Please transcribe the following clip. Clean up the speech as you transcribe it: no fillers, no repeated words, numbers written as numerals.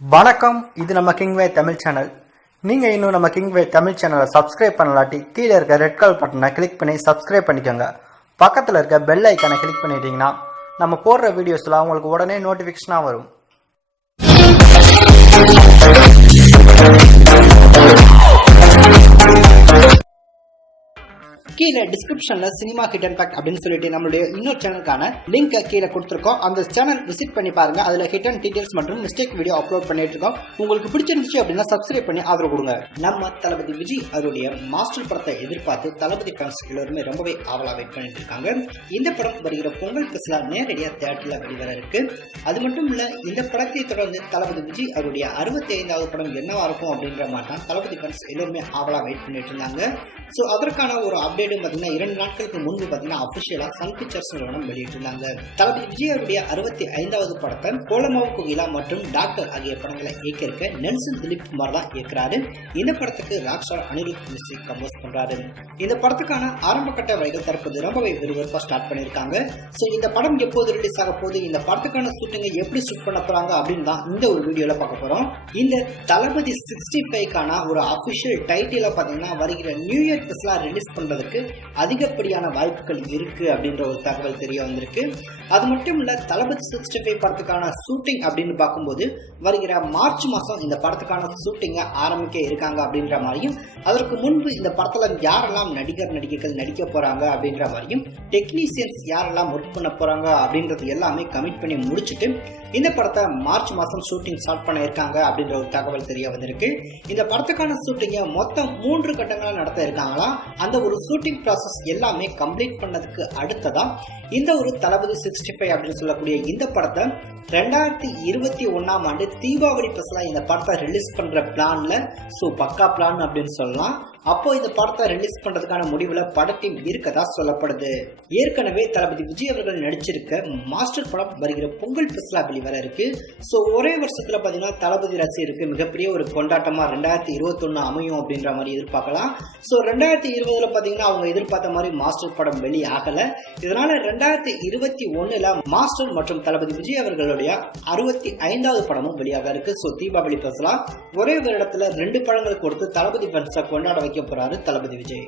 வணக்கம். இது நம்ம கிங்வே தமிழ் சேனல். நீங்கள் இன்னும் நம்ம கிங்வே தமிழ் சேனலை சப்ஸ்கிரைப் பண்ணலாட்டி கீழே இருக்க ரெட் கலர் பட்டனை கிளிக் பண்ணி சப்ஸ்கிரைப் பண்ணிக்கோங்க. பக்கத்தில் இருக்க பெல் ஐக்கானை கிளிக் பண்ணிட்டீங்கன்னா நம்ம போடுற வீடியோஸ்லாம் உங்களுக்கு உடனே நோட்டிஃபிகேஷனாக வரும். கீழே டிஸ்கிரிப்ஷன்ல சினிமா ஹிடன் ஃபேக்ட் அப்படின்னு சொல்லிட்டு நம்மளுடைய இன்னொரு சேனலுக்கான லிங்க் கீழே கொடுத்துருக்கோம். அந்த சேனல் விசிட் பண்ணி பாருங்க. அதுல ஹிடன் டீடைல்ஸ் மற்றும் மிஸ்டேக் வீடியோ அப்லோட் பண்ணிட்டு இருக்கோம். உங்களுக்கு பிடிச்சிருந்துச்சு அப்படின்னா சப்ஸ்கிரைப் பண்ணி ஆதரவு கொடுங்க. நம்ம தளபதி விஜய் அவருடைய மாஸ்டர் படத்தை எதிர்பார்த்து தளபதி ஃபேன்ஸ் எல்லாருமே ரொம்பவே ஆவலா வெயிட் பண்ணிட்டு இருக்காங்க. இந்த படம் வருகிற பொங்கல் ஸ்பெஷலா நேரடியா தியேட்டர்ல வெளிவர இருக்கு. அது மட்டும் இல்ல, இந்த படத்தை தொடர்ந்து தளபதி விஜய் அவருடைய 65வது படம் என்னவா இருக்கும் அப்படின்ற மாதிரி தான் தளபதி ஃபேன்ஸ் எல்லாருமே ஆவலா வெயிட் பண்ணிட்டு இருந்தாங்க. ஸோ அதற்கான ஒரு அப்டேட் பார்த்தீங்கன்னா 2 நாட்களுக்கு முன்பு பார்த்தீங்கன்னா அபிஷியலா சன் பிக்சர்ஸ் நிறுவனம் வெளியிட்டிருந்தாங்க. தளபதி விஜய் அவருடைய 65வது படத்தை கோலமாவு கோகிலா மற்றும் டாக்டர் ஆகிய படங்களை இயக்கியிருக்க நெல்சன் திலீப் குமார் தான் இயக்குறாரு. இந்த படத்துக்கு rock star Anirudh music compose பண்றாரு. இந்த படத்துக்கான ஆரம்ப கட்ட வரைகள் தற்போது ரொம்பவே விறுவிறுப்பா ஸ்டார்ட் பண்ணிருக்காங்க. ஸோ இந்த படம் எப்போது ரிலீஸ் ஆக போகுது, இந்த படத்துக்கான ஷூட்டிங்கை எப்படி ஷூட் பண்ண போறாங்க அப்படின்னு தான் இந்த ஒரு வீடியோல பார்க்க போறோம். இந்த தளபதி 65க்கான ஒரு அபிஷியல் டைட்டில பார்த்தீங்கன்னா வருகிற நியூ இயர் ஸ்பெஷலா ரிலீஸ் பண்றதுக்கு அதிகப்படியான வாய்ப்புகள் இருக்கு அப்படின்ற ஒரு தகவல் தெரிய வந்திருக்கு. அது மட்டும் இல்ல, தளபதி 65 படத்துக்கான ஷூட்டிங் அப்படின்னு பார்க்கும்போது வருகிற மார்ச் மாசம் இந்த படத்துக்கான ஷூட்டிங்கை ஆரம்பிக்க இருக்காங்க அப்படின்ற மாதிரியும், அதற்கு முன்பு இந்த படத்துல யாரெல்லாம் நடிகர்கள் நடிக்க போறாங்க அப்படின்ற மாதிரியும், டெக்னீசியன்ஸ் யாரெல்லாம் ஒர்க் பண்ண போறாங்க அப்படின்றது எல்லாமே கமிட் பண்ணி முடிச்சுட்டு இந்த படத்தை மார்ச் மாசம் ஷூட்டிங் ஸ்டார்ட் பண்ண இருக்காங்க அப்படின்ற ஒரு தகவல் தெரிய வந்திருக்கு. இந்த படத்துக்கான ஷூட்டிங்கை மொத்தம் 3 கட்டங்களா நடத்த இருக்காங்களா. அந்த ஒரு ஷூட்டிங் ப்ராசஸ் எல்லாமே கம்ப்ளீட் பண்ணதுக்கு அடுத்ததா இந்த ஒரு தளபதி 65 அப்படின்னு சொல்லக்கூடிய இந்த படத்தை 2021ஆம் ஆண்டு தீபாவளி ஸ்பெஷலா இந்த படத்தை ரிலீஸ் பண்ற பிளான்ல, சோ பக்கா பிளான் அப்படின்னு சொல்லலாம். அப்போ இந்த படத்தை ரிலீஸ் பண்றதுக்கான முடிவுல பட டீம் இருக்கதா சொல்லப்படுது. ஏற்கனவே தளபதி விஜய் அவர்கள் நடிச்சிருக்க மாஸ்டர் படம் வருகிற பொங்கல் ஸ்பெஷலா வெளிவர இருக்கு. சோ ஒரே வருஷத்துல பாத்தீங்கன்னா தளபதி ரசிகருக்கு மிகப்பெரிய ஒரு கொண்டாட்டமா 2021 அமையும் அப்படின்ற மாதிரி எதிர்பார்க்கலாம். சோ 2020ல பாத்தீங்கன்னா அவங்க எதிர்பார்த்த மாதிரி மாஸ்டர் படம் வெளியாகல. இதனால 2021ல மாஸ்டர் மற்றும் தளபதி விஜய் அவர்களுடைய 65வது படமும் வெளியாக இருக்கு. சோ தீபாவளி ஸ்பெஷலா ஒரே வருடத்துல 2 படங்கள் கொடுத்து தளபதி ஃபேன்ஸை கொண்டாட வைக்க போறாரு தளபதி விஜய்.